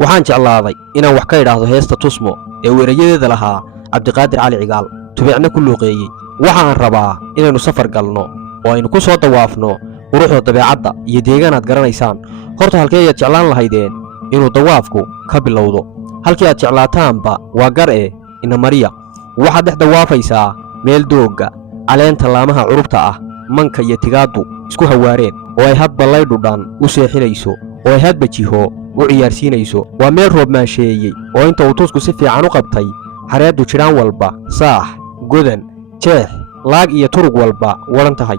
waxaan jeclaaday inaan wax ka idhaahdo heesta tusmo ee weerayadeeda lahaa cabdiqaadir cali cigaal tubicna ku luuqeeyey. waxaan rabaa inaynu safar galno oo aynu ku soo dawaafno quruxda dabeecadda iyo deegaan aad garanaysaan. horta halkee ayaad jeclaan lahaydeen inuu dawaafku ka bilowdo? halkii aad jeclaataanba waa gar ina mariya. waxaad dhex dawaafaysaa meel doogga caleenta laamaha curubta ah manka iyo tigaaddu isku hawaareen oo ay hadba laydhudhan u seexinayso oo ay hadba jiho u ciyaarsiinayso. waa meel roob maansheeyey oo inta uu tusku si fiican u qabtay xareeddu jidhaan walba saax godan jeex laag iyo turug walba wadhan tahay.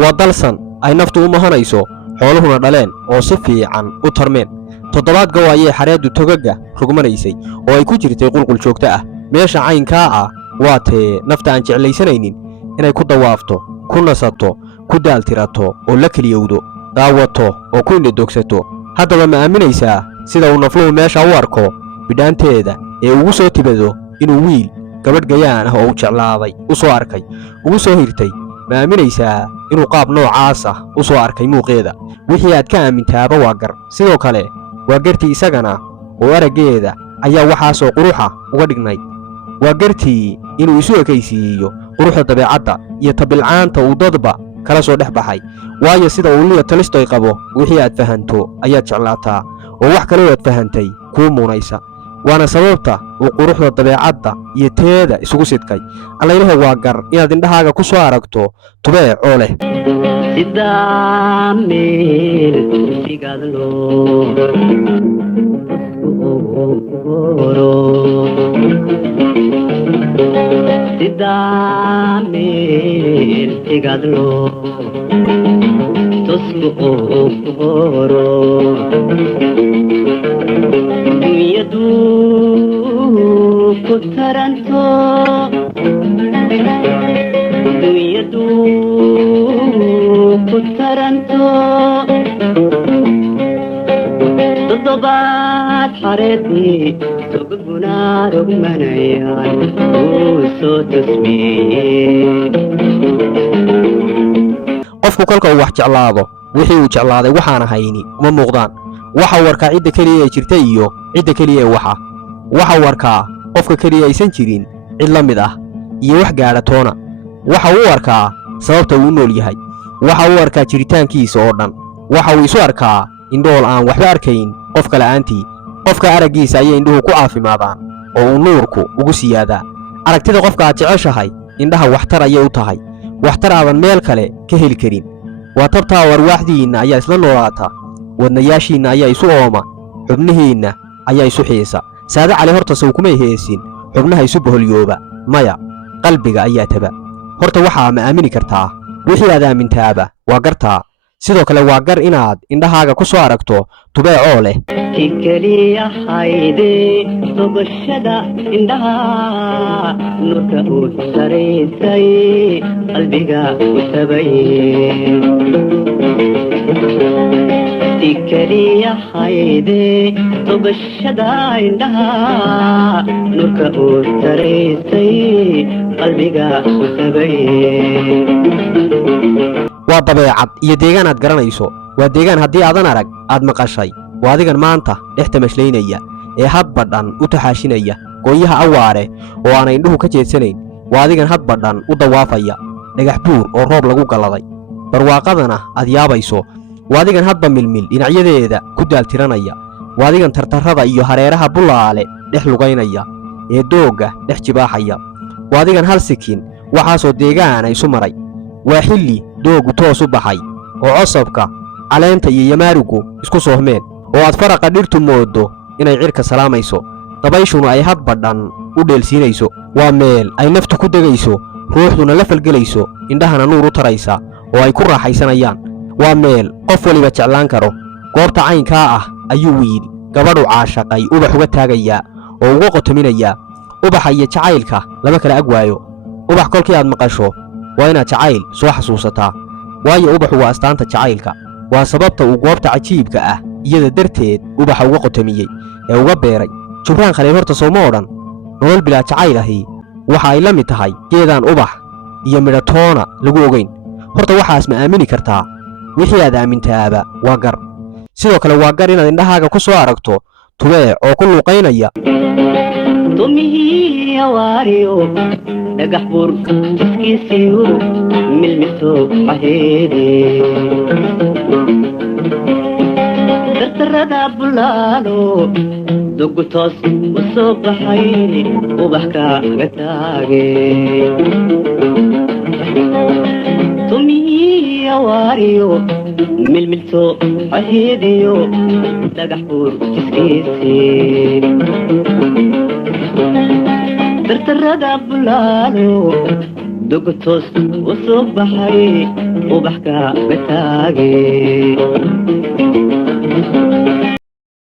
waa dalsan ay naftu u mahanayso xooluhuna dhaleen oo si fiican u tarmeen. 7 gow ayay xareeddu togagga rugmanaysay oo ay ku jirtay qulqul joogto ah. meesha caynkaa ah waa tee nafta aan jeclaysanaynin inay ku dawaafto, ku nasato, ku daaltirato oo la keliyowdo, daawato oo ku indhadogsato. haddaba ma aaminaysaa sida uu nafluhu meesha u arko bidhaanteeda ee ugu soo tibado inuu wiil gabadh gayaan ah oo uu jeclaaday u soo arkay ugu soo hirtay? ma aaminaysaa inuu qaab noocaas ah u soo arkay muuqeeda? wixii aad ka aamintaaba waa gar. sidoo kale waa gartii isagana oo araggeeda ayaa waxaasoo quruxa uga dhignayd. waa gartii inuu isu ekaysiiyo quruxda dabeecadda iyo tabilcaanta uu dadba kala soo dhex baxay. waayo sida uu Leo Tolstoy qabo, wixii aad fahanto ayaad jeclaataa oo wax kale oo aad fahantay kuu muunaysa. waana sababta uu quruxda dabeecadda iyo teeda isugu sidkay. allaylaha waa gar inaad indhahaaga ku soo aragto tubeec oo leh toddobaad xareedii sogoguna rogmanayaan uu soo tusmiyey. qofku kolka uu wax jeclaado wixii uu jeclaaday waxaana hayni uma muuqdaan. waxa uu arkaa cidda keliya ee jirta iyo cidda keliya ee waxa uu arkaa qofka keliya aysan jirin cid la mid ah iyo wax gaadha toona. waxa uu arkaa sababta uu u nool yahay. waxa uu arkaa jiritaankiisa oo dhan. waxa uu isu arkaa indhool aan waxba arkayn qofka la'aantii. qofka araggiisa ayay indhuhu ku caafimaadaan oo uu nuurku ugu siyaadaa. aragtida qofka aad jeceshahay indhaha waxtar ayay u tahay, waxtar aadan meel kale ka heli karin. waa tabtaa warwaaxdiinna ayaa isla noolaata, wadnayaashiinna ayaa isu ooma, xubnihiinna ayaa isu xiisa. saade cali horta saw kumay heesin xubnaha isu boholyooba, maya qalbiga ayaa taba. horta waxaa ma aamini kartaa? wixii aad aamintaaba waa gartaa. sidoo kale waa gar inaad indhahaaga ku soo aragto tubeecoo leh keliya hayde togashada indhaha nurka uu saraysay qalbiga u tabay. keliya hayde togashada indhaha nurka uu saraysay qalbiga u tabay. waa dabeecad iyo deegaan aad garanayso. waa deegaan haddii aadan arag aad maqashay. waa adigan maanta dhex tamashlaynaya ee hadba dhan u taxaashinaya goonyaha awaare oo aanay indhuhu ka jeedsanayn. waa adigan hadba dhan u dawaafaya dhagax buur oo roob lagu galladay, barwaaqadana aad yaabayso. waa adigan hadba milmil dhinacyadeeda ku daaltiranaya. waa adigan tartarrada iyo hareeraha bulaale dhex lugaynaya ee doogga dhex jibaaxaya. waa adigan hal sikin waxaasoo deegaana isu maray. waa xilli doogu toos u baxay oo cosabka caleenta iyo yamaarigu isku soohmeen oo aad faraqa dhirtu mooddo inay cirka salaamayso, dabayshuna ay hadba dhan u dheelsiinayso. waa meel ay naftu ku degayso, ruuxduna la falgelayso, indhahana nuur u taraysa oo ay ku raaxaysanayaan. waa meel qof waliba jeclaan karo. goobta caynkaa ah ayuu wiil gabadhu caashaqay ubax uga taagayaa oo uga qotominayaa. ubaxa iyo jacaylka lama kala ag waayo. ubax kolkii aad maqasho waa inaad jacayl soo xasuusataa, waayo ubaxu waa astaanta jacaylka. waa sababta uu goobta cajiibka ah iyada darteed ubaxa uga qotomiyey ee uga beeray. jubraan khaliil horta sooma odhan nolol bilaa jacayl ahi waxa ay la mid tahay geedaan ubax iyo midho toona lagu ogayn. horta waxaas ma aamini kartaa? wixii aad aamintaaba waa gar. sidoo kale waa gar inaad indhahaaga ku soo aragto tubeec oo ku luuqaynaya tumihii awaariyo dhagax buur jiskiisiyo milmiso xaheede dardarada bulaalo dugu toos u soo baxay ubax kaaga taage tumihii awaariyo milmiso xaheediyo dhagax buur jiskiisii dardarada bulaalo dugu toos u soo baxay ubax kaaga taage